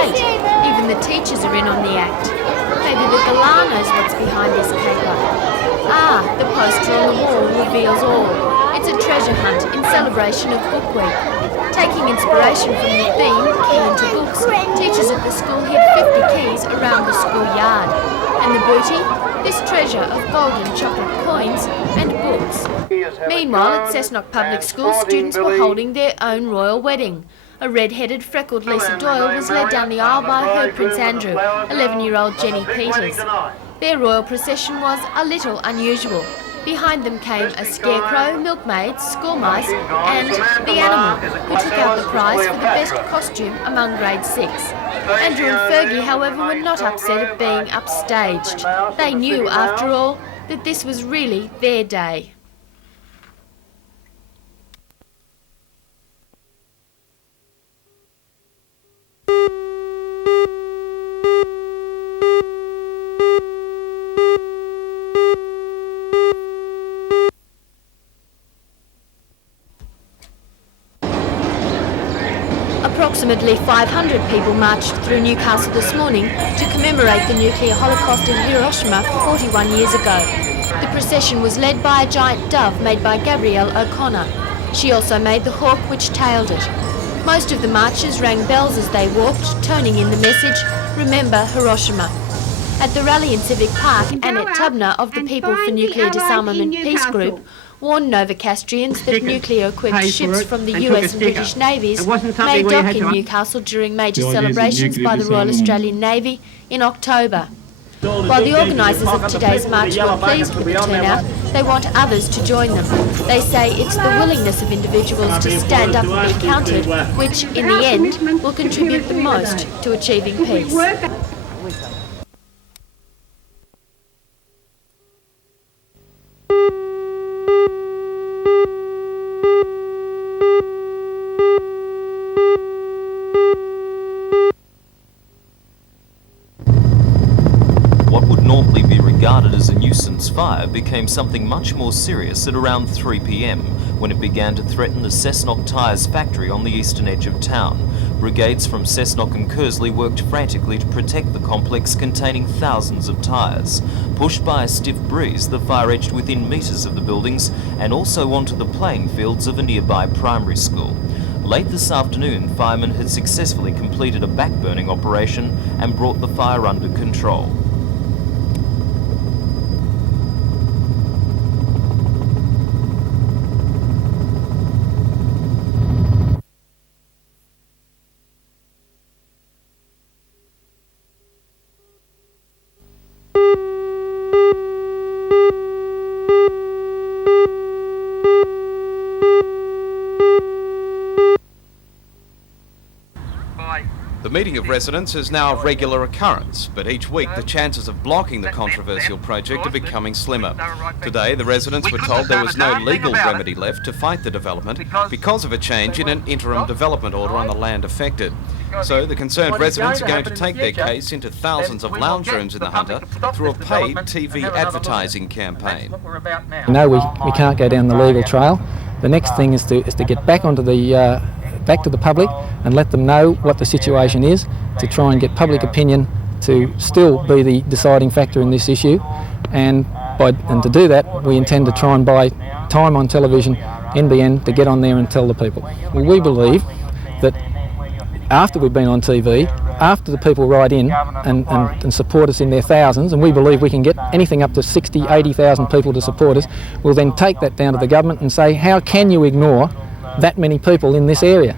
great. Even the teachers are in on the act. Maybe the galah knows what's behind this caper. Ah, the poster on the wall reveals all. It's a treasure hunt in celebration of Book Week. Taking inspiration from the theme, Key into Books, teachers at the school hid 50 keys around the school yard. And the booty? This treasure of golden chocolate coins and books. Meanwhile, at Cessnock Public School, students were holding their own royal wedding. A red-headed, freckled Lisa Doyle was led down the aisle by her Prince Andrew, 11-year-old Jenny Peters. Their royal procession was a little unusual. Behind them came a scarecrow, milkmaids, school mice and the animal, who took out the prize for the best costume among grade 6. Andrew and Fergie, however, were not upset at being upstaged. They knew, after all, that this was really their day. Approximately 500 people marched through Newcastle this morning to commemorate the nuclear holocaust in Hiroshima 41 years ago. The procession was led by a giant dove made by Gabrielle O'Connor. She also made the hawk which tailed it. Most of the marchers rang bells as they walked, toning in the message, "Remember Hiroshima." At the rally in Civic Park, Annette Tubner of the People for Nuclear Disarmament Peace Group warned Novocastrians that nuclear-equipped ships from the US and British Navies may dock in Newcastle during major celebrations by the Royal Australian Navy in October. While the organisers of today's march were pleased with the turnout, they want others to join them. They say it's the willingness of individuals to stand up and be counted which, in the end, will contribute the most to achieving peace. Regarded as a nuisance fire became something much more serious at around 3 p.m. when it began to threaten the Cessnock Tyres factory on the eastern edge of town. Brigades from Cessnock and Kersley worked frantically to protect the complex containing thousands of tyres. Pushed by a stiff breeze, the fire edged within metres of the buildings and also onto the playing fields of a nearby primary school. Late this afternoon, firemen had successfully completed a backburning operation and brought the fire under control. The meeting of residents is now a regular occurrence, but each week the chances of blocking the controversial project are becoming slimmer. Today, the residents were told there was no legal remedy left to fight the development because of a change in an interim development order on the land affected. So the concerned residents are going to take their case into thousands of lounge rooms in the Hunter through a paid TV advertising campaign. No, we can't go down the legal trail. The next thing is to get back onto the back to the public and let them know what the situation is, to try and get public opinion to still be the deciding factor in this issue, and to do that we intend to try and buy time on television, NBN, to get on there and tell the people. Well, we believe that after we've been on TV, after the people write in and support us in their thousands, and we believe we can get anything up to 60, 80,000 people to support us, we'll then take that down to the government and say, how can you ignore that many people in this area?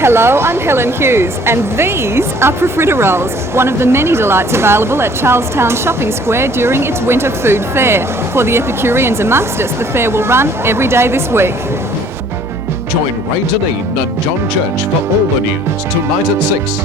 Hello, I'm Helen Hughes, and these are profiteroles, one of the many delights available at Charlestown Shopping Square during its winter food fair. For the Epicureans amongst us, the fair will run every day this week. Join Ray Deneen and John Church for all the news tonight at 6.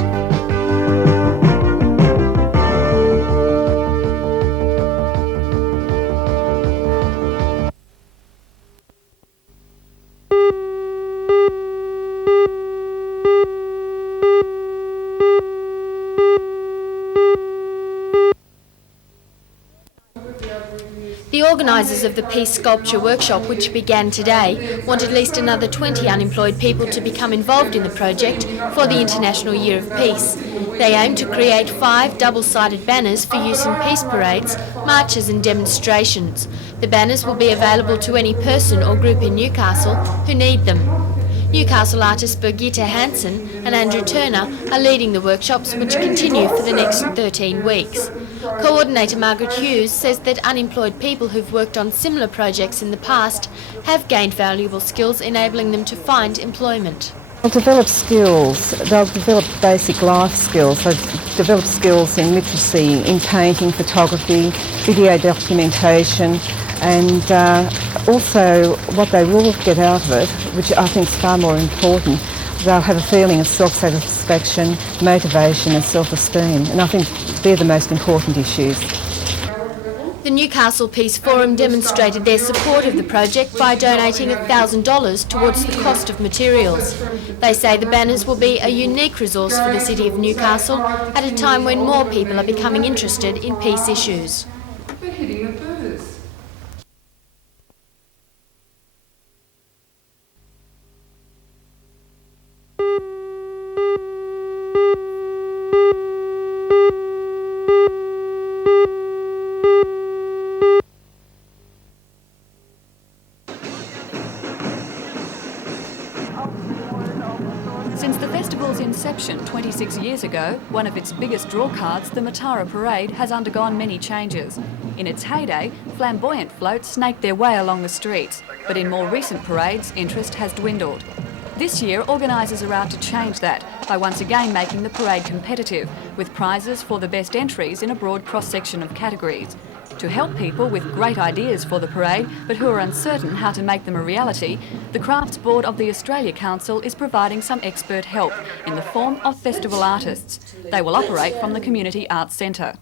Organisers of the Peace Sculpture Workshop, which began today, want at least another 20 unemployed people to become involved in the project for the International Year of Peace. They aim to create 5 double-sided banners for use in peace parades, marches and demonstrations. The banners will be available to any person or group in Newcastle who need them. Newcastle artists Birgitta Hansen and Andrew Turner are leading the workshops, which continue for the next 13 weeks. Coordinator Margaret Hughes says that unemployed people who've worked on similar projects in the past have gained valuable skills, enabling them to find employment. They'll develop skills, they'll develop basic life skills, they'll develop skills in literacy, in painting, photography, video documentation, and also what they will get out of it, which I think is far more important, they'll have a feeling of self-satisfaction, motivation and self-esteem, and I think they're the most important issues. The Newcastle Peace Forum demonstrated their support of the project by donating $1,000 towards the cost of materials. They say the banners will be a unique resource for the City of Newcastle at a time when more people are becoming interested in peace issues. Since the festival's inception 26 years ago, one of its biggest drawcards, the Matara Parade, has undergone many changes. In its heyday, flamboyant floats snaked their way along the streets, but in more recent parades, interest has dwindled. This year, organisers are out to change that by once again making the parade competitive, with prizes for the best entries in a broad cross-section of categories. To help people with great ideas for the parade, but who are uncertain how to make them a reality, the Crafts Board of the Australia Council is providing some expert help in the form of festival artists. They will operate from the Community Arts Centre.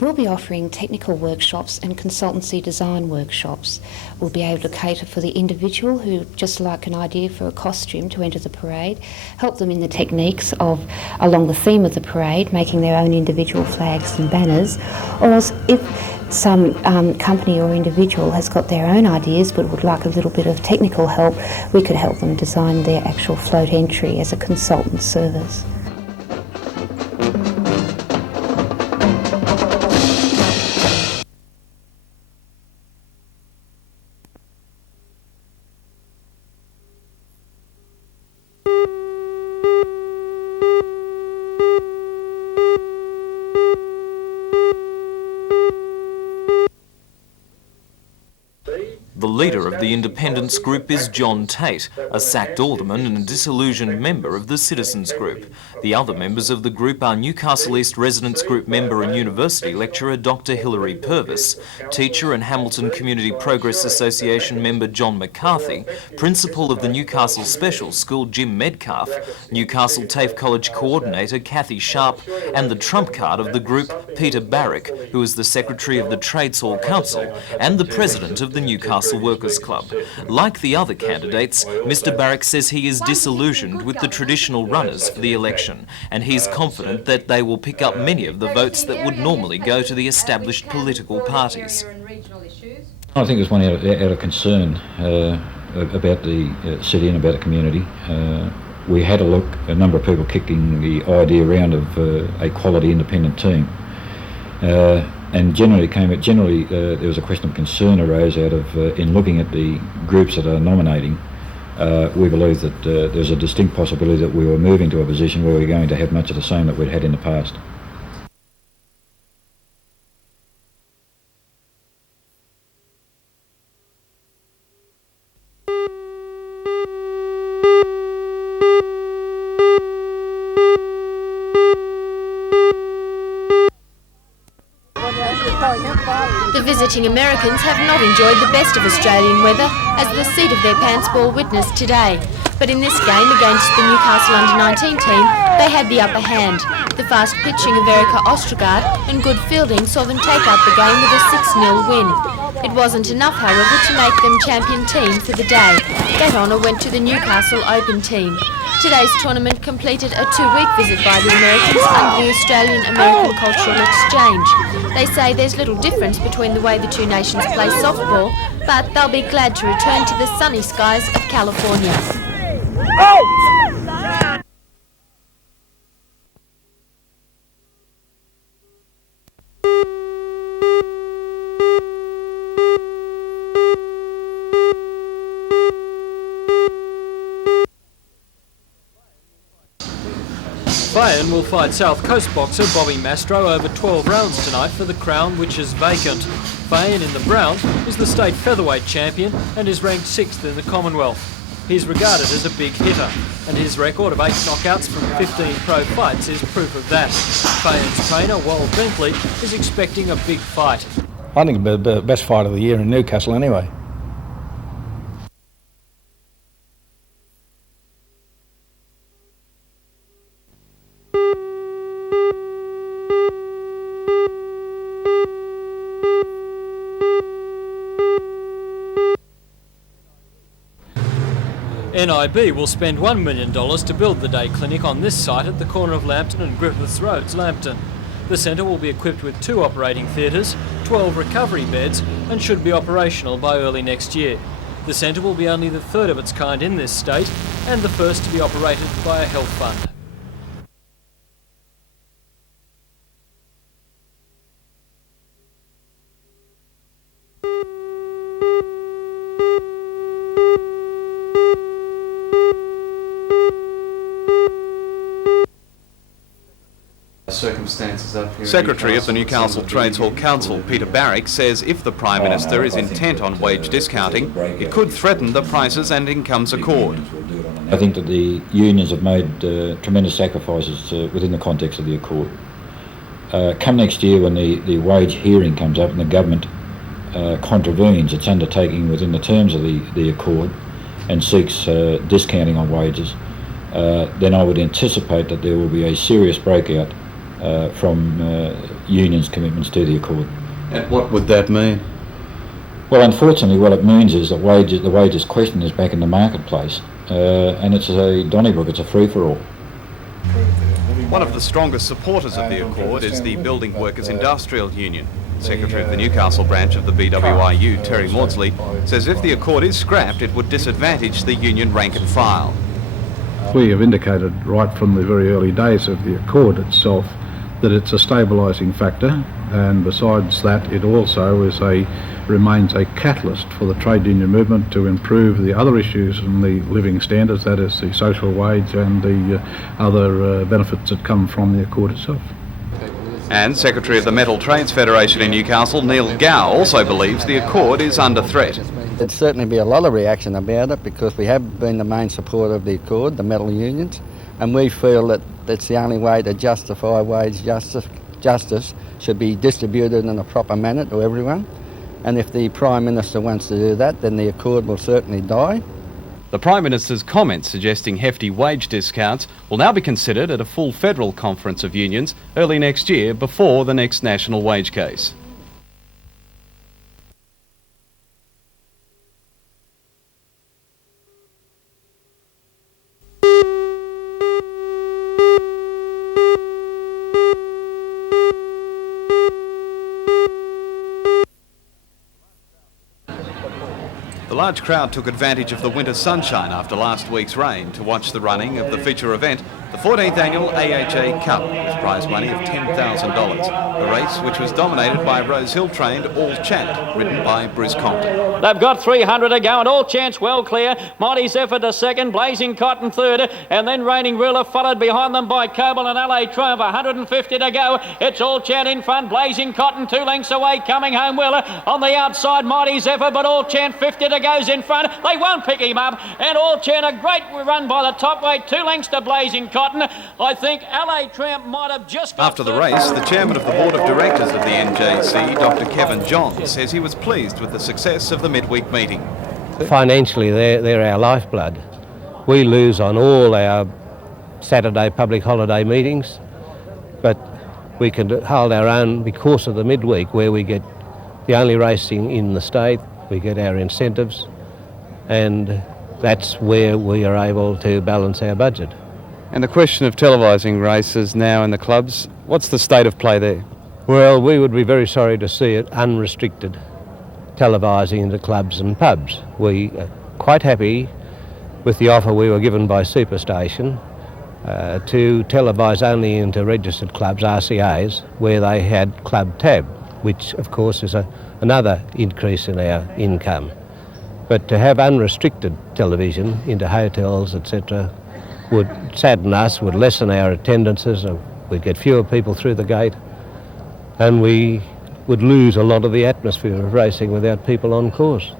We'll be offering technical workshops and consultancy design workshops. We'll be able to cater for the individual who just like an idea for a costume to enter the parade, help them in the techniques of along the theme of the parade, making their own individual flags and banners, or else if some company or individual has got their own ideas but would like a little bit of technical help, we could help them design their actual float entry as a consultant service. The leader of the independence group is John Tate, a sacked alderman and a disillusioned member of the Citizens Group. The other members of the group are Newcastle East Residents Group member and university lecturer Dr Hilary Purvis, teacher and Hamilton Community Progress Association member John McCarthy, principal of the Newcastle Special School Jim Medcalf, Newcastle TAFE College coordinator Kathy Sharp, and the trump card of the group Peter Barrick, who is the secretary of the Trades Hall Council and the president of the Newcastle Workers Club. Like the other candidates, Mr Barrick says he is disillusioned with the traditional runners for the election, and he's confident that they will pick up many of the votes that would normally go to the established political parties. I think it's one out of concern about the city and about the community. We had a number of people kicking the idea around of a quality independent team. And generally there was a question of concern arose out of, in looking at the groups that are nominating, we believe that there's a distinct possibility that we were moving to a position where we're going to have much of the same that we'd had in the past. The visiting Americans have not enjoyed the best of Australian weather, as the seat of their pants ball witnessed today. But in this game against the Newcastle Under-19 team, they had the upper hand. The fast pitching of Erica Ostergaard and good fielding saw them take up the game with a 6-0 win. It wasn't enough, however, to make them champion team for the day. That honour went to the Newcastle Open team. Today's tournament completed a 2-week visit by the Americans under the Australian-American Cultural Exchange. They say there's little difference between the way the two nations play softball, but they'll be glad to return to the sunny skies of California. Bayern will fight South Coast boxer Bobby Mastro over 12 rounds tonight for the crown, which is vacant. Bayern in the brown is the state featherweight champion and is ranked 6th in the Commonwealth. He's regarded as a big hitter, and his record of 8 knockouts from 15 pro fights is proof of that. Bayern's trainer, Wal Bentley, is expecting a big fight. I think it'll be the best fight of the year in Newcastle anyway. NIB will spend $1 million to build the day clinic on this site at the corner of Lambton and Griffiths Roads, Lambton. The centre will be equipped with 2 operating theatres, 12 recovery beds, and should be operational by early next year. The centre will be only the 3rd of its kind in this state and the first to be operated by a health fund. Circumstances up here. Secretary of the Newcastle Trades Hall Council, Peter Barrick, says if the Prime Minister is intent on wage discounting, it could threaten the Prices and Incomes Accord. I think that the unions have made tremendous sacrifices within the context of the Accord. Come next year when the wage hearing comes up and the government contravenes its undertaking within the terms of the Accord and seeks discounting on wages, then I would anticipate that there will be a serious breakout from unions' commitments to the Accord. And what would that mean? Well, unfortunately, what it means is that the wages question is back in the marketplace, and it's a Donnybrook, it's a free-for-all. One of the strongest supporters of the Accord is the Building Workers Industrial Union. Secretary of the Newcastle branch of the BWIU, Terry Maudsley, says if the Accord is scrapped, it would disadvantage the union rank and file. We have indicated right from the very early days of the Accord itself that it's a stabilising factor, and besides that it also remains a catalyst for the trade union movement to improve the other issues in the living standards, that is the social wage and the other benefits that come from the Accord itself. And Secretary of the Metal Trades Federation in Newcastle, Neil Gow, also believes the Accord is under threat. There'd certainly be a lot of reaction about it because we have been the main supporter of the Accord, the metal unions, and we feel that that's the only way to justify wage justice should be distributed in a proper manner to everyone. And if the Prime Minister wants to do that, then the Accord will certainly die. The Prime Minister's comments suggesting hefty wage discounts will now be considered at a full federal conference of unions early next year before the next national wage case. The large crowd took advantage of the winter sunshine after last week's rain to watch the running of the feature event, the 14th annual AHA Cup, with prize money of $10,000. The race, which was dominated by Rose Hill-trained All Chant, ridden by Bruce Compton. They've got 300 to go and All Chant's well clear. Mighty Zephyr to second, Blazing Cotton third, and then Reigning Ruler followed behind them by Coble and LA Triumph. 150 to go. It's All Chant in front, Blazing Cotton 2 lengths away, coming home well. On the outside, Mighty Zephyr, but All Chant 50 to go's in front. They won't pick him up, and All Chant a great run by the top weight, 2 lengths to Blazing Cotton. I think LA Triumph might have just got... After the race, the chairman of the board of directors of the NJC, Dr. Kevin Johns, says he was pleased with the success of the midweek meeting. Financially, they're our lifeblood. We lose on all our Saturday public holiday meetings, but we can hold our own because of the midweek, where we get the only racing in the state, we get our incentives, and that's where we are able to balance our budget. And the question of televising races now in the clubs, what's the state of play there? Well, we would be very sorry to see it unrestricted, televising into clubs and pubs. We are quite happy with the offer we were given by Superstation to televise only into registered clubs, RCAs, where they had club tab, which of course is another increase in our income. But to have unrestricted television into hotels, etc., would sadden us, would lessen our attendances, we'd get fewer people through the gate, and we would lose a lot of the atmosphere of racing without people on course.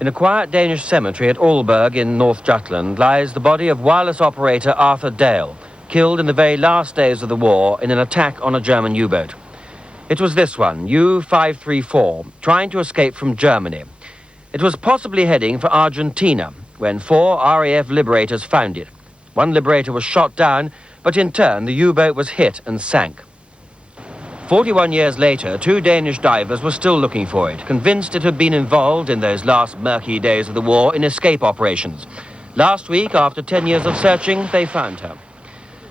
In a quiet Danish cemetery at Aalborg in North Jutland lies the body of wireless operator Arthur Dale, killed in the very last days of the war in an attack on a German U-boat. It was this one, U-534, trying to escape from Germany. It was possibly heading for Argentina when 4 RAF liberators found it. One liberator was shot down, but in turn the U-boat was hit and sank. 41 years later, 2 Danish divers were still looking for it, convinced it had been involved in those last murky days of the war in escape operations. Last week, after 10 years of searching, they found her.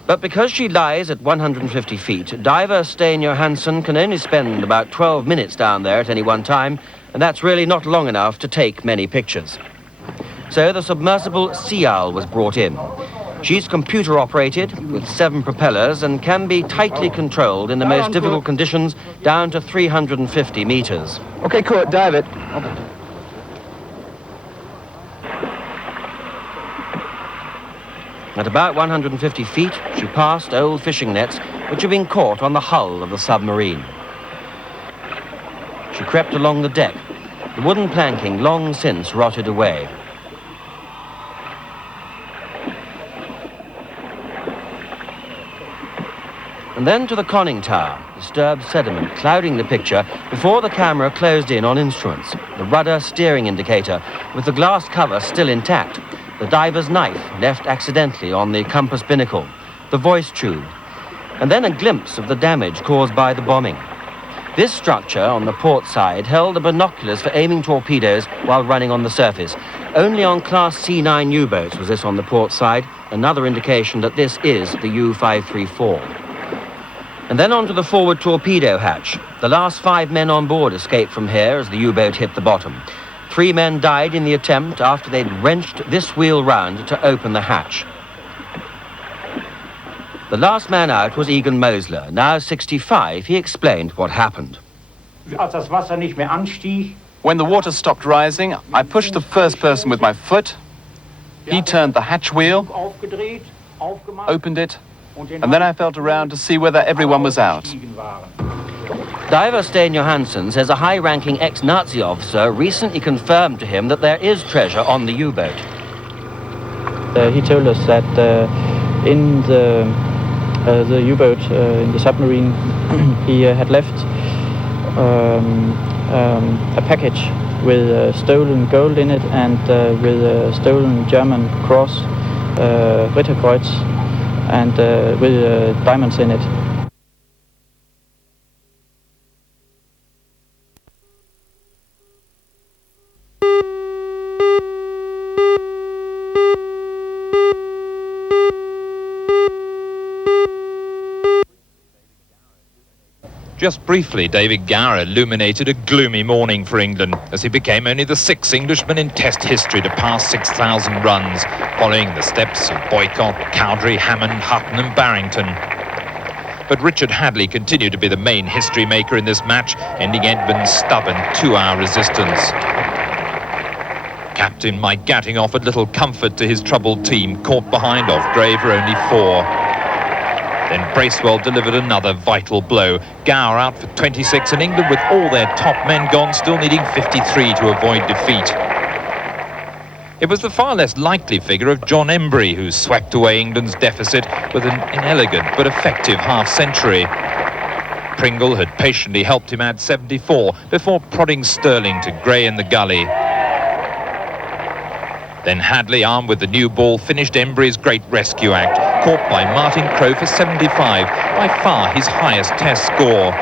But because she lies at 150 feet, diver Stein Johansen can only spend about 12 minutes down there at any one time, and that's really not long enough to take many pictures. So the submersible Sea Owl was brought in. She's computer-operated with 7 propellers and can be tightly controlled in the most difficult conditions down to 350 meters. Okay, Kurt, dive it. At about 150 feet, she passed old fishing nets which had been caught on the hull of the submarine. She crept along the deck, the wooden planking long since rotted away. And then to the conning tower, disturbed sediment clouding the picture before the camera closed in on instruments, the rudder steering indicator with the glass cover still intact, the diver's knife left accidentally on the compass binnacle, the voice tube, and then a glimpse of the damage caused by the bombing. This structure on the port side held the binoculars for aiming torpedoes while running on the surface. Only on Class C9 U-boats was this on the port side, another indication that this is the U-534. And then onto the forward torpedo hatch. The last 5 men on board escaped from here as the U-boat hit the bottom. 3 men died in the attempt after they'd wrenched this wheel round to open the hatch. The last man out was Egan Mosler. Now 65, he explained what happened. When the water stopped rising, I pushed the first person with my foot. He turned the hatch wheel, opened it, and then I felt around to see whether everyone was out. Diver Stein Johansen says a high-ranking ex-Nazi officer recently confirmed to him that there is treasure on the U-boat. He told us that in the U-boat, in the submarine, he had left a package with stolen gold in it and with stolen German cross, Ritterkreuz, and with diamonds in it. Just briefly, David Gower illuminated a gloomy morning for England as he became only the 6th Englishman in Test history to pass 6,000 runs, following the steps of Boycott, Cowdrey, Hammond, Hutton and Barrington. But Richard Hadley continued to be the main history maker in this match, ending Edmund's stubborn 2-hour resistance. Captain Mike Gatting offered little comfort to his troubled team, caught behind off Graver only 4. Then Bracewell delivered another vital blow. Gower out for 26 and England, with all their top men gone, still needing 53 to avoid defeat. It was the far less likely figure of John Embry who swept away England's deficit with an inelegant but effective half-century. Pringle had patiently helped him add 74 before prodding Sterling to grey in the gully. Then Hadley, armed with the new ball, finished Embry's great rescue act, caught by Martin Crowe for 75, by far his highest Test score.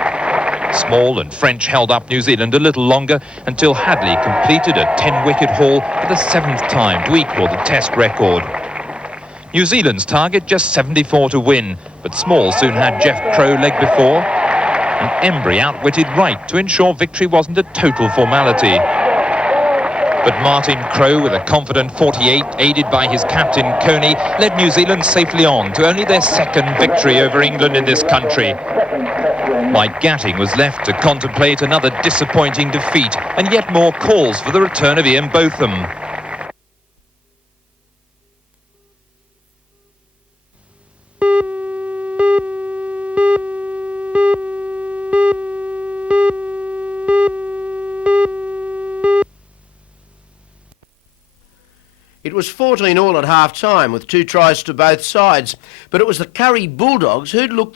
Small and French held up New Zealand a little longer until Hadley completed a 10-wicket haul for the 7th time to equal the Test record. New Zealand's target just 74 to win, but Small soon had Jeff Crowe leg before, and Embry outwitted Wright to ensure victory wasn't a total formality. But Martin Crowe, with a confident 48, aided by his captain Coney, led New Zealand safely on to only their 2nd victory over England in this country. Mike Gatting was left to contemplate another disappointing defeat and yet more calls for the return of Ian Botham. It was 14 all at half-time with 2 tries to both sides, but it was the Curry Bulldogs who'd looked the